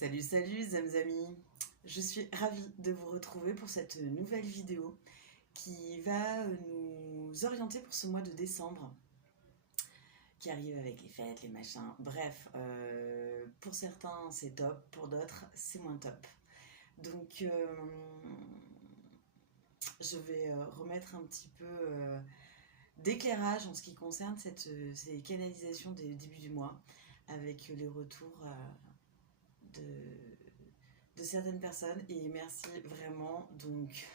Salut, salut, Zamzami. Je suis ravie de vous retrouver pour cette nouvelle vidéo qui va nous orienter pour ce mois de décembre qui arrive avec les fêtes, les machins. Bref, pour certains c'est top, pour d'autres c'est moins top. Donc je vais remettre un petit peu d'éclairage en ce qui concerne ces canalisations des débuts du mois avec les retours de certaines personnes et merci vraiment. Donc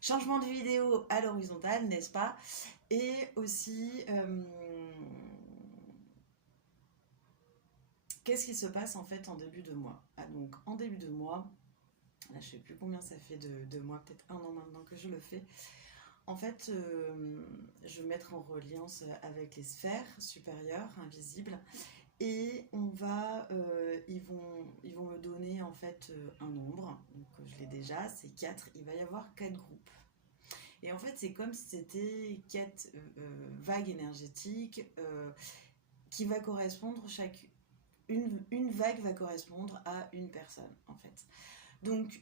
changement de vidéo à l'horizontale, n'est-ce pas? Et aussi qu'est-ce qui se passe en fait en début de mois? Donc en début de mois, là je sais plus combien ça fait de mois, peut-être 1 an maintenant que je le fais. En fait, je vais mettre en reliance avec les sphères supérieures, invisibles, et ils vont me donner en fait un nombre, donc je l'ai déjà, c'est 4, il va y avoir 4 groupes. Et en fait, c'est comme si c'était 4 vagues énergétiques qui va correspondre une vague va correspondre à une personne en fait. Donc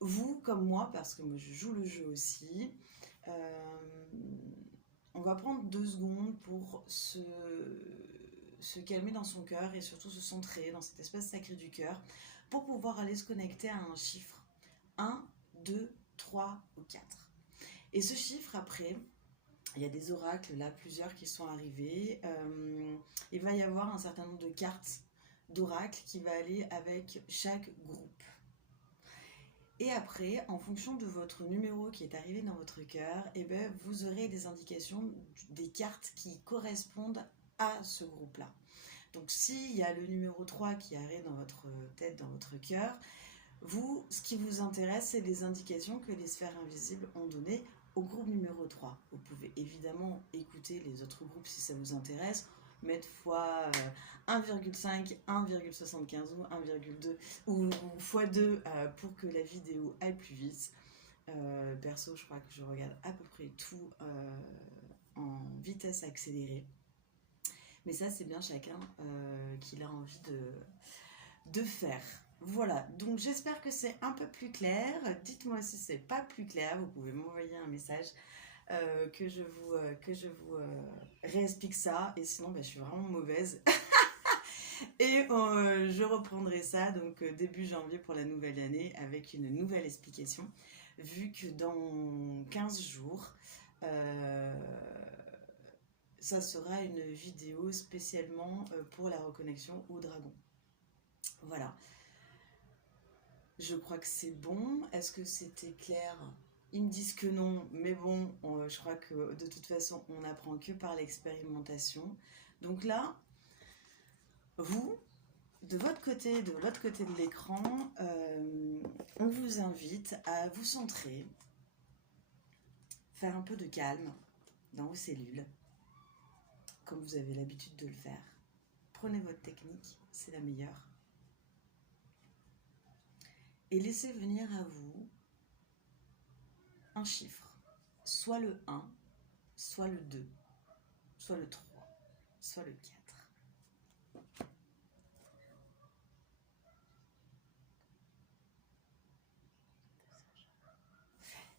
vous comme moi, parce que moi je joue le jeu aussi, on va prendre 2 secondes pour se calmer dans son cœur et surtout se centrer dans cet espace sacré du cœur pour pouvoir aller se connecter à un chiffre. 1, 2, 3 ou 4. Et ce chiffre, après, il y a des oracles, là, plusieurs qui sont arrivés. Il va y avoir un certain nombre de cartes d'oracles qui va aller avec chaque groupe. Et après, en fonction de votre numéro qui est arrivé dans votre cœur, eh ben, vous aurez des indications des cartes qui correspondent à ce groupe-là. Donc s'il y a le numéro 3 qui arrive dans votre tête, dans votre cœur, vous, ce qui vous intéresse, c'est les indications que les sphères invisibles ont données au groupe numéro 3. Vous pouvez évidemment écouter les autres groupes si ça vous intéresse, mettre fois 1,5, 1,75 ou 1,2 ou x2 pour que la vidéo aille plus vite. Perso, je crois que je regarde à peu près tout en vitesse accélérée. Mais ça, c'est bien chacun qui a envie de faire. Voilà, donc j'espère que c'est un peu plus clair. Dites-moi si c'est pas plus clair, vous pouvez m'envoyer un message que je vous réexplique ça. Et sinon, je suis vraiment mauvaise. Et je reprendrai ça donc début janvier pour la nouvelle année avec une nouvelle explication. Vu que dans 15 jours, ça sera une vidéo spécialement pour la reconnexion au dragon. Voilà. Je crois que c'est bon. Est-ce que c'était clair? Ils me disent que non, mais bon, je crois que de toute façon, on n'apprend que par l'expérimentation. Donc là, vous, de votre côté, de l'autre côté de l'écran, on vous invite à vous centrer, faire un peu de calme dans vos cellules, comme vous avez l'habitude de le faire. Prenez votre technique, c'est la meilleure. Et laissez venir à vous un chiffre, soit le 1, soit le 2, soit le 3, soit le 4.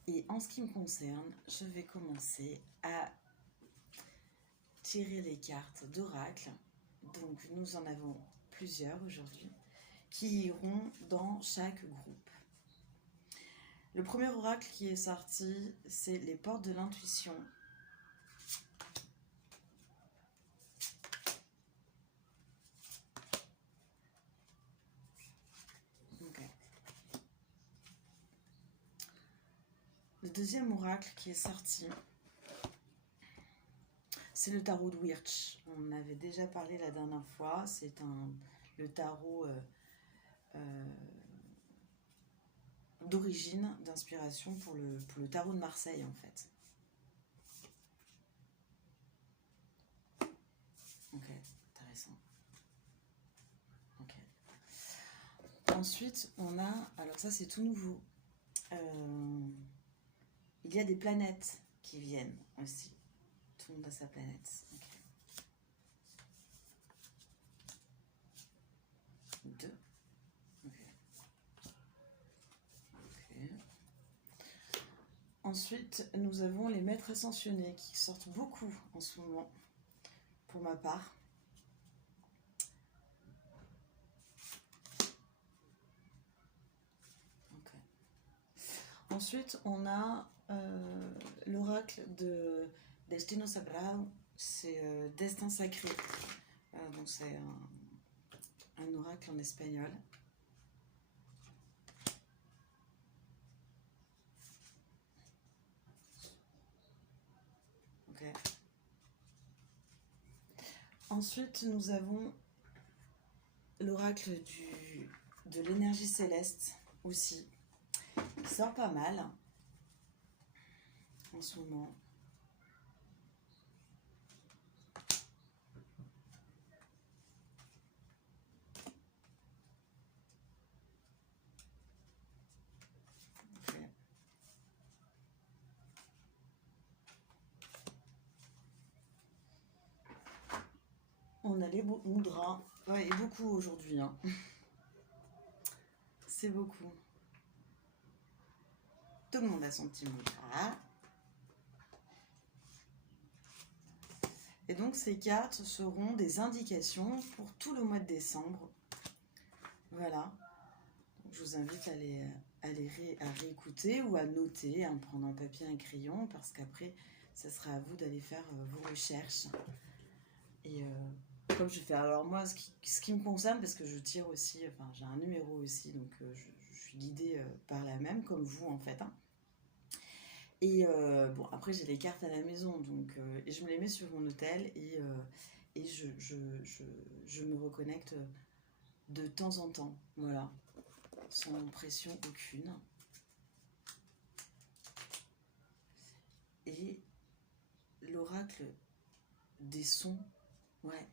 Et en ce qui me concerne, je vais commencer à tirer les cartes d'oracle. Donc nous en avons plusieurs aujourd'hui qui iront dans chaque groupe. Le premier oracle qui est sorti, c'est les portes de l'intuition. Okay. Le deuxième oracle qui est sorti, c'est le tarot de Wirch. On avait déjà parlé la dernière fois. C'est le tarot d'origine, d'inspiration pour le tarot de Marseille en fait. Ok, intéressant. Ok. Ensuite, on a, alors ça c'est tout nouveau. Il y a des planètes qui viennent aussi. Tout le monde a sa planète. Okay. 2. Ensuite, nous avons les maîtres ascensionnés qui sortent beaucoup en ce moment, pour ma part. Okay. Ensuite, on a l'oracle de Destino Sagrado, c'est destin sacré. Donc c'est un oracle en espagnol. Okay. Ensuite, nous avons l'oracle de l'énergie céleste aussi. Il sort pas mal en ce moment. Okay. On a les mudras. Ouais, et beaucoup aujourd'hui. Hein. C'est beaucoup. Tout le monde a son petit mudra. Et donc ces cartes seront des indications pour tout le mois de décembre. Voilà. Donc, je vous invite à réécouter ou à noter, à prendre un papier et un crayon, parce qu'après, ça sera à vous d'aller faire vos recherches. Et comme je fais, alors moi, ce qui me concerne, parce que je tire aussi, enfin j'ai un numéro aussi, donc je suis guidée par la même, comme vous en fait. Hein. Et bon, après j'ai les cartes à la maison, donc et je me les mets sur mon hôtel et je me reconnecte de temps en temps, voilà, sans pression aucune. Et l'oracle des sons, ouais.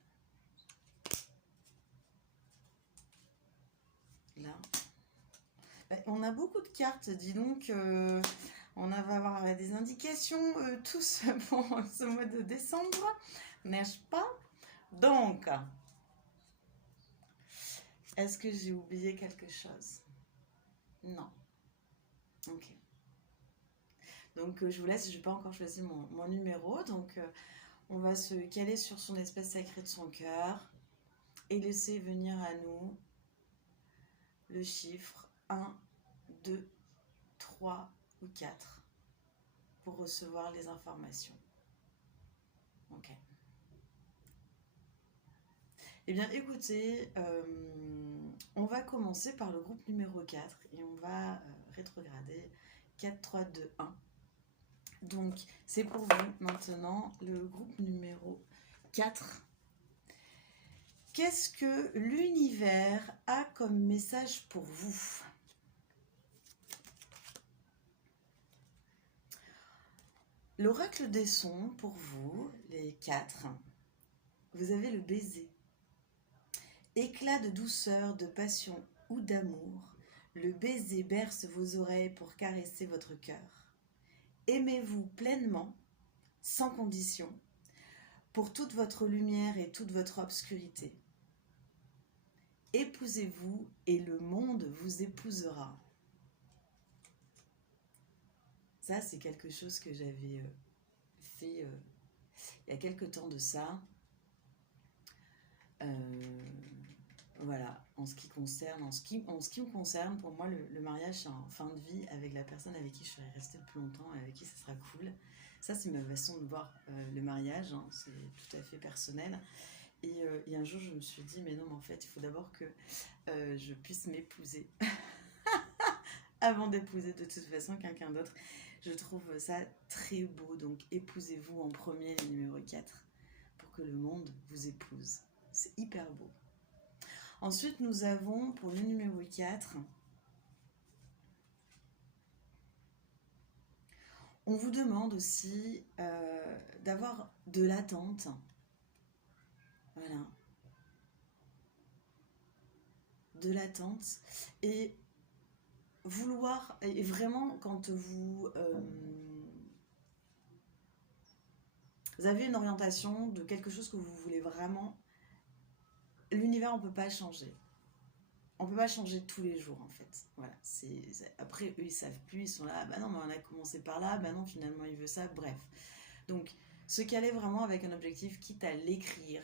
Là, on a beaucoup de cartes, dis donc. On va avoir des indications tous pour ce mois de décembre, n'est-ce pas? Donc, est-ce que j'ai oublié quelque chose? Non. Ok. Donc, je vous laisse, je n'ai pas encore choisi mon numéro. Donc, on va se caler sur son espèce sacrée de son cœur et laisser venir à nous le chiffre 1, 2, 3 ou 4 pour recevoir les informations. Ok. Eh bien, écoutez, on va commencer par le groupe numéro 4 et on va rétrograder 4, 3, 2, 1. Donc, c'est pour vous maintenant le groupe numéro 4. Qu'est-ce que l'univers a comme message pour vous? L'oracle des sons pour vous, les 4. Vous avez le baiser. Éclat de douceur, de passion ou d'amour, le baiser berce vos oreilles pour caresser votre cœur. Aimez-vous pleinement, sans condition, pour toute votre lumière et toute votre obscurité. Épousez-vous et le monde vous épousera. Ça, c'est quelque chose que j'avais fait il y a quelque temps de ça. Voilà, en ce qui me concerne, pour moi, le mariage, c'est en fin de vie avec la personne avec qui je serai restée le plus longtemps et avec qui ça sera cool. Ça, c'est ma façon de voir le mariage, hein, c'est tout à fait personnel. Et un jour, je me suis dit, mais non, mais en fait, il faut d'abord que je puisse m'épouser avant d'épouser de toute façon quelqu'un d'autre. Je trouve ça très beau, donc épousez-vous en premier, le numéro 4, pour que le monde vous épouse. C'est hyper beau. Ensuite, nous avons pour le numéro 4, on vous demande aussi d'avoir de l'attente. Voilà. De l'attente. Et vouloir, et vraiment quand vous avez une orientation de quelque chose que vous voulez vraiment, l'univers on ne peut pas changer. on peut pas changer tous les jours en fait. Voilà, après eux ils savent plus, ils sont là, bah non mais on a commencé par là, bah non finalement il veut ça, bref. Donc se caler vraiment avec un objectif, quitte à l'écrire,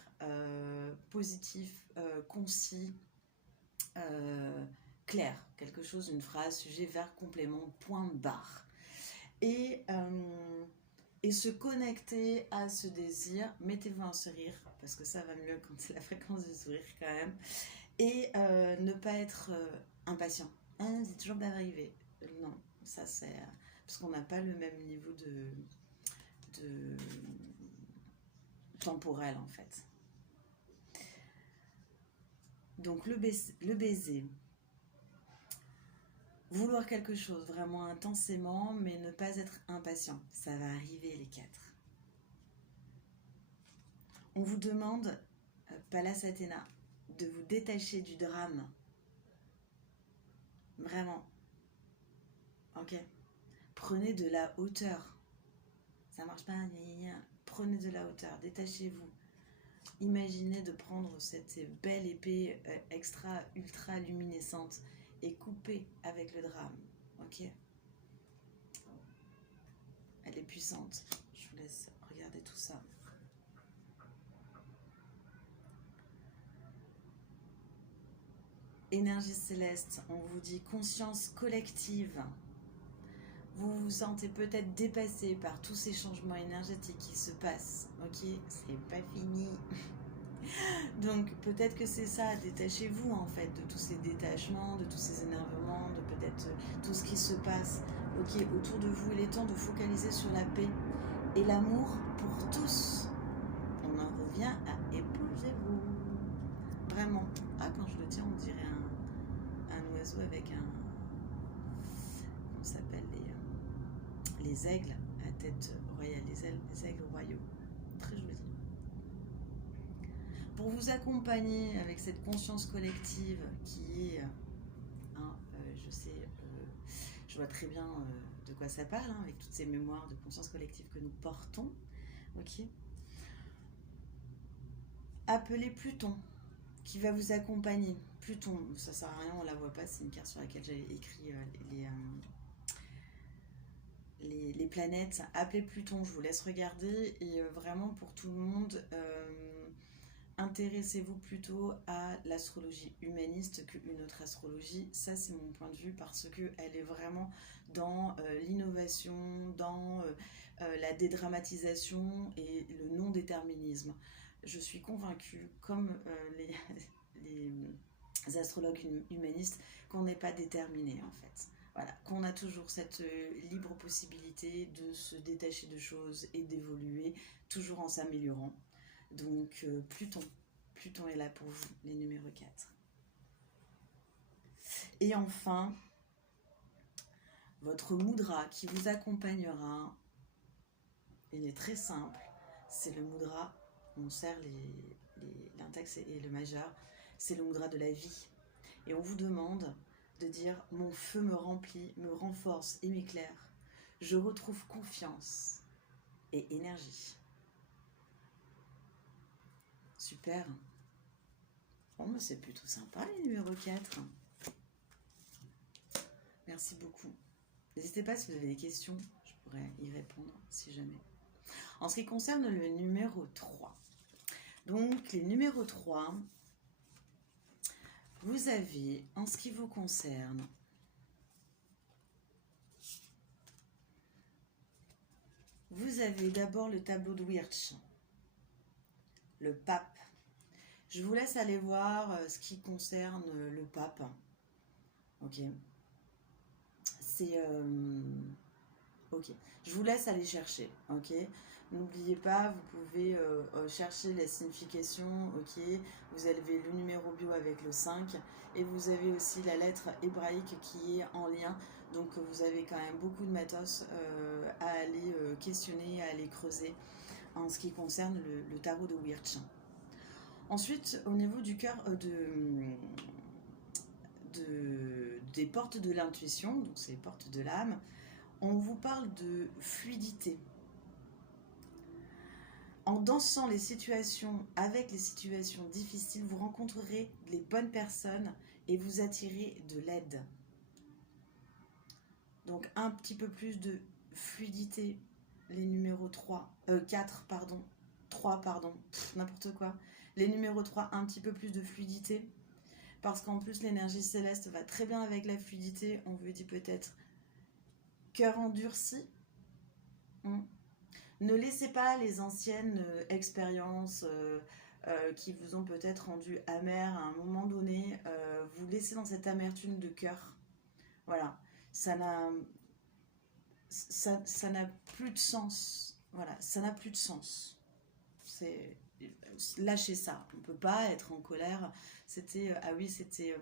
positif, concis, euh, clair, quelque chose, une phrase, sujet, verbe, complément, point, barre. Et se connecter à ce désir, mettez-vous un sourire, parce que ça va mieux quand c'est la fréquence du sourire quand même, et ne pas être impatient. Ah, c'est toujours pas arrivé. Non, ça c'est... parce qu'on n'a pas le même niveau de temporel en fait. Donc le baiser. Vouloir quelque chose vraiment intensément, mais ne pas être impatient. Ça va arriver les 4. On vous demande, Pallas Athéna, de vous détacher du drame. Vraiment. Ok. Prenez de la hauteur. Ça marche pas, gna gna gna. Prenez de la hauteur, détachez-vous. Imaginez de prendre cette belle épée extra, ultra luminescente et couper avec le drame. Ok. Elle est puissante. Je vous laisse regarder tout ça. Énergie céleste, on vous dit conscience collective. Vous vous sentez peut-être dépassé par tous ces changements énergétiques qui se passent. Ok, c'est pas fini. Donc peut-être que c'est ça, détachez-vous en fait de tous ces détachements, de tous ces énervements, de peut-être tout ce qui se passe autour de vous. Il est temps de focaliser sur la paix et l'amour pour tous. On en revient à épousez-vous. Vraiment. Ah, quand je le dis, on dirait un oiseau avec un... Comment ça s'appelle les aigles à tête royale, les aigles royaux. Très joli. Pour vous accompagner avec cette conscience collective qui est, je sais, je vois très bien de quoi ça parle, avec toutes ces mémoires de conscience collective que nous portons, ok. Appelez Pluton, qui va vous accompagner. Pluton, ça sert à rien, on la voit pas, c'est une carte sur laquelle j'ai écrit les planètes. Appelez Pluton, je vous laisse regarder, et vraiment pour tout le monde... intéressez-vous plutôt à l'astrologie humaniste qu'une autre astrologie. Ça, c'est mon point de vue parce qu'elle est vraiment dans l'innovation, dans la dédramatisation et le non-déterminisme. Je suis convaincue, comme les astrologues humanistes, qu'on n'est pas déterminé en fait. Voilà, qu'on a toujours cette libre possibilité de se détacher de choses et d'évoluer, toujours en s'améliorant. Donc Pluton est là pour vous, les numéros 4. Et enfin, votre mudra qui vous accompagnera, il est très simple, c'est le mudra, on serre l'index et le majeur, c'est le mudra de la vie. Et on vous demande de dire « Mon feu me remplit, me renforce et m'éclaire. Je retrouve confiance et énergie. » Super. Bon, bah c'est plutôt sympa les numéros 4. Merci beaucoup. N'hésitez pas si vous avez des questions, je pourrais y répondre si jamais. En ce qui concerne le numéro 3. Donc les numéros 3, vous avez, en ce qui vous concerne, vous avez d'abord le tableau de Wirth, le pape. Je vous laisse aller voir ce qui concerne le pape. Ok. C'est... ok. Je vous laisse aller chercher. Ok. N'oubliez pas, vous pouvez chercher la signification. Ok. Vous avez le numéro bio avec le 5. Et vous avez aussi la lettre hébraïque qui est en lien. Donc vous avez quand même beaucoup de matos à aller questionner, à aller creuser en ce qui concerne le tarot de Wirth. Ensuite, au niveau du cœur des portes de l'intuition, donc c'est les portes de l'âme, on vous parle de fluidité. En dansant les situations avec les situations difficiles, vous rencontrerez les bonnes personnes et vous attirez de l'aide. Donc un petit peu plus de fluidité, les numéros 4, pardon, 3, pardon, n'importe quoi. Les numéros 3, un petit peu plus de fluidité, parce qu'en plus l'énergie céleste va très bien avec la fluidité. On vous dit peut-être cœur endurci. Ne laissez pas les anciennes expériences qui vous ont peut-être rendu amer à un moment donné, vous laisser dans cette amertume de cœur. Voilà, ça n'a plus de sens. Voilà, ça n'a plus de sens. C'est lâchez ça. On peut pas être en colère. C'était c'était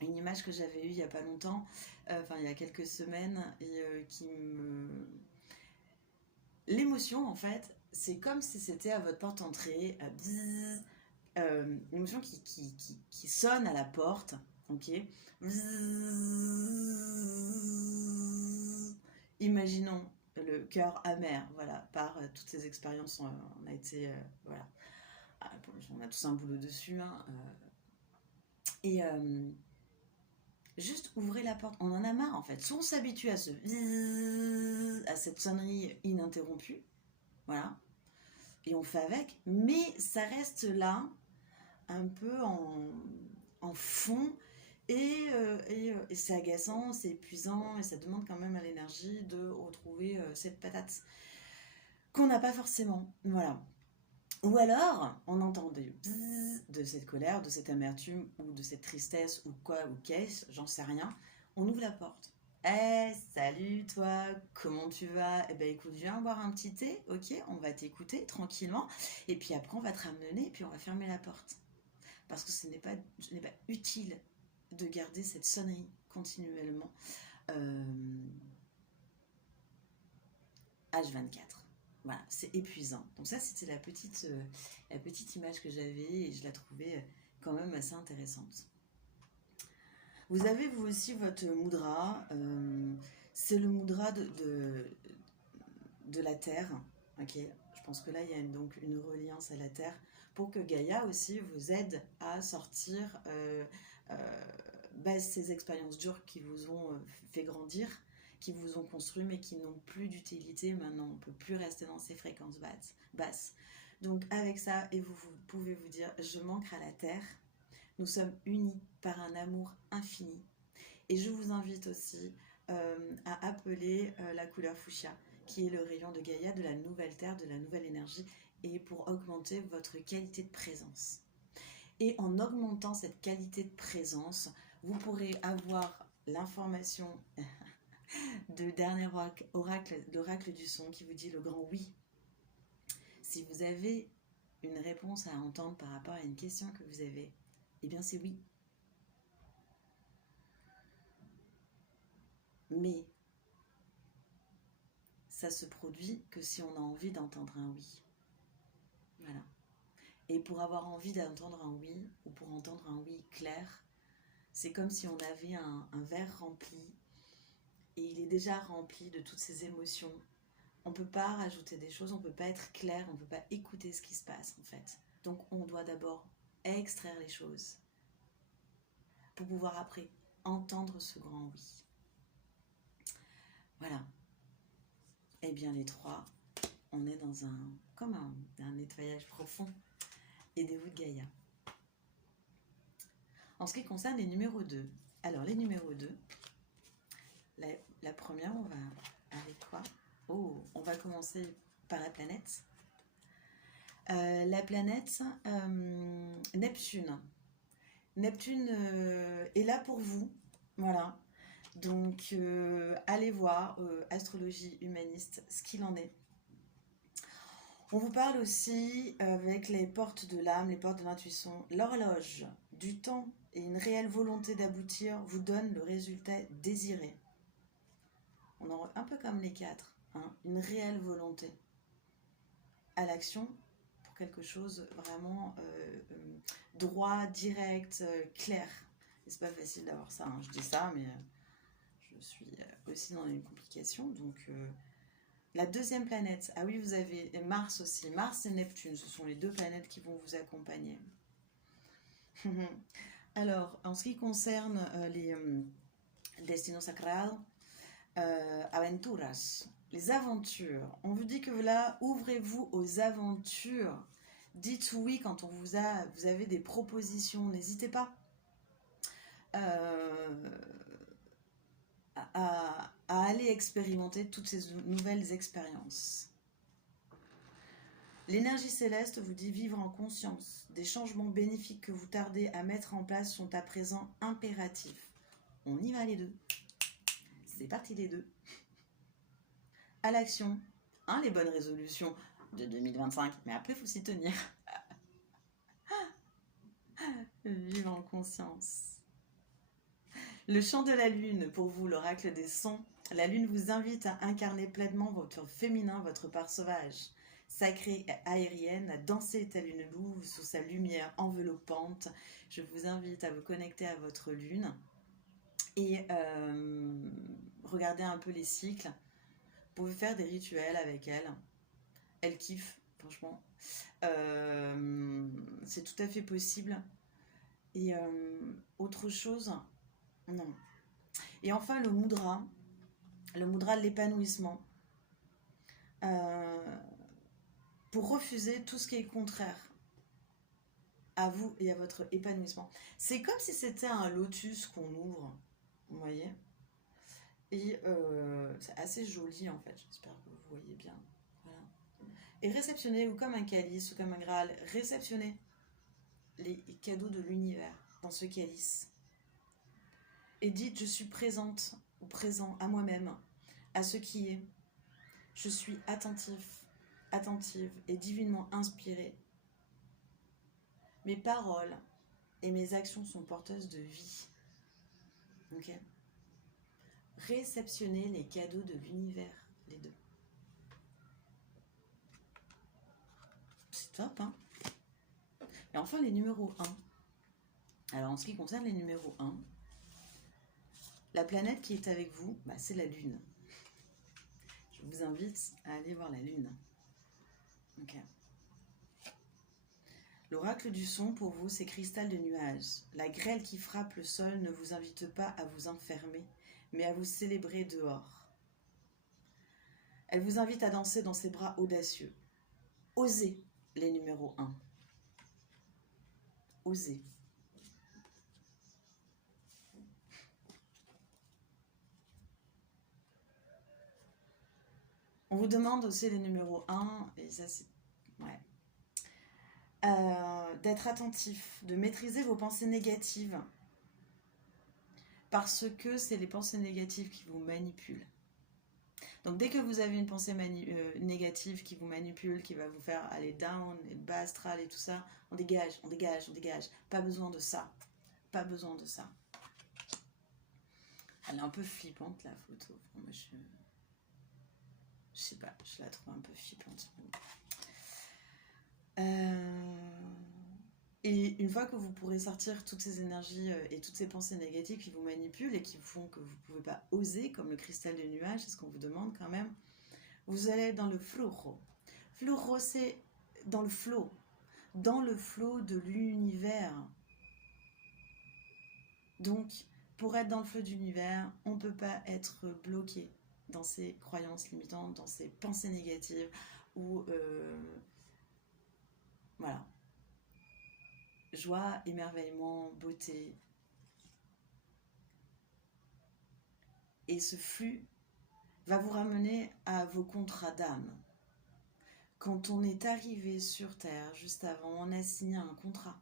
une image que j'avais eue il y a pas longtemps, il y a quelques semaines, et qui me l'émotion, en fait, c'est comme si c'était à votre porte d'entrée, l'émotion qui sonne à la porte, ok. Imaginons le cœur amer, voilà, par toutes ces expériences, on a été, voilà, on a tous un boulot dessus, hein, et juste ouvrez la porte, on en a marre en fait, soit on s'habitue à à cette sonnerie ininterrompue, voilà, et on fait avec, mais ça reste là, un peu en fond, et c'est agaçant, c'est épuisant, et ça demande quand même à l'énergie de retrouver cette patate qu'on n'a pas forcément, voilà. Ou alors, on entend des bzzz de cette colère, de cette amertume, ou de cette tristesse, ou quoi, ou qu'est-ce, j'en sais rien. On ouvre la porte. Eh, salut toi, comment tu vas? Eh ben écoute, viens boire un petit thé, ok? On va t'écouter tranquillement. Et puis après, on va te ramener, et puis on va fermer la porte. Parce que ce n'est pas utile de garder cette sonnerie continuellement H24. Voilà, c'est épuisant. Donc ça, c'était la petite image que j'avais et je la trouvais quand même assez intéressante. Vous avez vous aussi votre mudra. C'est le mudra de la Terre. Ok, je pense que là, il y a donc une reliance à la Terre pour que Gaïa aussi vous aide à sortir ces expériences dures qui vous ont fait grandir, qui vous ont construit mais qui n'ont plus d'utilité maintenant. On ne peut plus rester dans ces fréquences basses. Donc avec ça, et vous pouvez vous dire, je manque à la Terre. Nous sommes unis par un amour infini. Et je vous invite aussi à appeler la couleur fuchsia, qui est le rayon de Gaïa, de la nouvelle Terre, de la nouvelle énergie, et pour augmenter votre qualité de présence. Et en augmentant cette qualité de présence, vous pourrez avoir l'information de dernier oracle, l'oracle du son, qui vous dit le grand oui. Si vous avez une réponse à entendre par rapport à une question que vous avez, eh bien c'est oui. Mais ça se produit que si on a envie d'entendre un oui. Voilà. Et pour avoir envie d'entendre un oui, ou pour entendre un oui clair, c'est comme si on avait un verre rempli, et il est déjà rempli de toutes ces émotions. On ne peut pas rajouter des choses, on ne peut pas être clair, on ne peut pas écouter ce qui se passe en fait. Donc on doit d'abord extraire les choses pour pouvoir après entendre ce grand oui. Voilà. Eh bien les trois, on est dans un nettoyage profond. Aidez-vous de Gaïa. En ce qui concerne les numéros 2, alors les numéros 2, la première, on va avec quoi? Oh, on va commencer par la planète. La planète Neptune. Neptune est là pour vous, voilà. Donc allez voir Astrologie Humaniste, ce qu'il en est. On vous parle aussi avec les portes de l'âme, les portes de l'intuition, l'horloge du temps et une réelle volonté d'aboutir vous donne le résultat désiré. On en un peu comme les 4, hein, une réelle volonté à l'action pour quelque chose vraiment droit, direct, clair. Et c'est pas facile d'avoir ça, hein. Je dis ça, mais je suis aussi dans une complication, donc La deuxième planète, ah oui, vous avez Mars aussi. Mars et Neptune, ce sont les deux planètes qui vont vous accompagner. Alors, en ce qui concerne les Destino Sagrado, Aventuras, les aventures. On vous dit que là, ouvrez-vous aux aventures. Dites oui quand vous avez des propositions. N'hésitez pas à aller expérimenter toutes ces nouvelles expériences. L'énergie céleste vous dit vivre en conscience. Des changements bénéfiques que vous tardez à mettre en place sont à présent impératifs. On y va les deux. C'est parti les deux. À l'action. Hein, les bonnes résolutions de 2025. Mais après, il faut s'y tenir. Vivre en conscience. Le chant de la lune, pour vous, l'oracle des sons. La lune vous invite à incarner pleinement votre féminin, votre part sauvage. Sacrée et aérienne, à danser telle une louve sous sa lumière enveloppante. Je vous invite à vous connecter à votre lune et regarder un peu les cycles. Vous pouvez faire des rituels avec elle. Elle kiffe, franchement. C'est tout à fait possible. Et autre chose, non. Et enfin, le mudra de l'épanouissement. Pour refuser tout ce qui est contraire à vous et à votre épanouissement. C'est comme si c'était un lotus qu'on ouvre, vous voyez. Et c'est assez joli en fait, j'espère que vous voyez bien. Voilà. Et réceptionnez, ou comme un calice, ou comme un Graal, réceptionnez les cadeaux de l'univers dans ce calice. Et dites, je suis présente ou présent à moi-même, à ce qui est. Je suis attentive et divinement inspirée. Mes paroles et mes actions sont porteuses de vie. Ok ? Réceptionnez les cadeaux de l'univers, les deux. C'est top, hein ? Et enfin, les numéros 1. Alors, en ce qui concerne les numéros 1, la planète qui est avec vous, c'est la Lune. Je vous invite à aller voir la Lune. Ok. L'oracle du son, pour vous, c'est cristal de nuage. La grêle qui frappe le sol ne vous invite pas à vous enfermer, mais à vous célébrer dehors. Elle vous invite à danser dans ses bras audacieux. Osez les numéros 1. Osez. On vous demande aussi les numéros 1, et ça c'est... Ouais. D'être attentif, de maîtriser vos pensées négatives. Parce que c'est les pensées négatives qui vous manipulent. Donc dès que vous avez une pensée négative qui vous manipule, qui va vous faire aller down, et bas astral et tout ça, on dégage, on dégage, on dégage. Pas besoin de ça. Pas besoin de ça. Elle est un peu flippante la photo. Moi, je sais pas, je la trouve un peu flippante. Et une fois que vous pourrez sortir toutes ces énergies et toutes ces pensées négatives qui vous manipulent et qui font que vous ne pouvez pas oser, comme le cristal de nuage, c'est ce qu'on vous demande quand même, vous allez dans le flujo. Flujo, c'est dans le flow de l'univers. Donc, pour être dans le flot de l'univers, on ne peut pas être bloqué dans ses croyances limitantes, dans ses pensées négatives, ou voilà. Joie, émerveillement, beauté. Et ce flux va vous ramener à vos contrats d'âme. Quand on est arrivé sur Terre, juste avant, on a signé un contrat.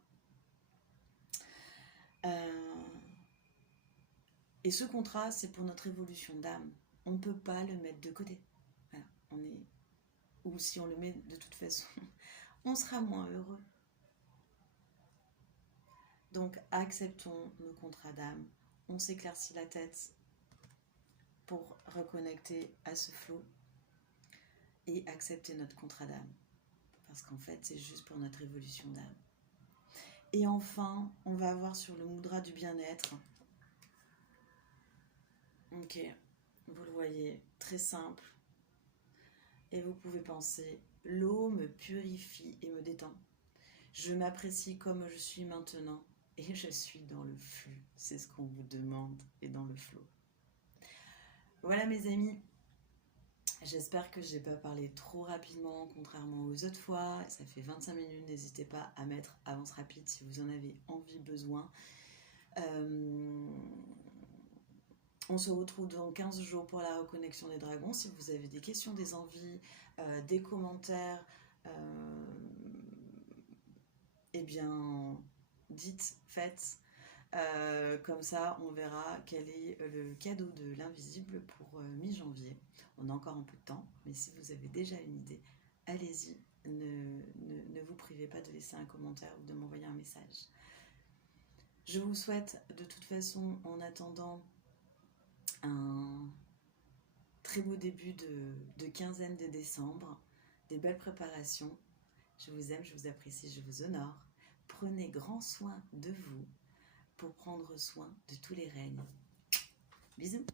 Et ce contrat, c'est pour notre évolution d'âme. On ne peut pas le mettre de côté. Voilà, ou si on le met de toute façon, on sera moins heureux. Donc acceptons nos contrats d'âme. On s'éclaircit la tête pour reconnecter à ce flot et accepter notre contrat d'âme. Parce qu'en fait, c'est juste pour notre évolution d'âme. Et enfin, on va avoir sur le mudra du bien-être. Ok, vous le voyez, très simple. Et vous pouvez penser, l'eau me purifie et me détend. Je m'apprécie comme je suis maintenant et je suis dans le flux. C'est ce qu'on vous demande et dans le flow. Voilà mes amis. J'espère que je n'ai pas parlé trop rapidement, contrairement aux autres fois. Ça fait 25 minutes, n'hésitez pas à mettre avance rapide si vous en avez envie, besoin. On se retrouve dans 15 jours pour la reconnexion des dragons. Si vous avez des questions, des envies, des commentaires, eh bien, dites, faites. Comme ça, on verra quel est le cadeau de l'invisible pour mi-janvier. On a encore un peu de temps, mais si vous avez déjà une idée, allez-y. Ne vous privez pas de laisser un commentaire ou de m'envoyer un message. Je vous souhaite de toute façon, en attendant, un très beau début de quinzaine de décembre, des belles préparations. Je vous aime, je vous apprécie, je vous honore. Prenez grand soin de vous pour prendre soin de tous les règnes. Bisous.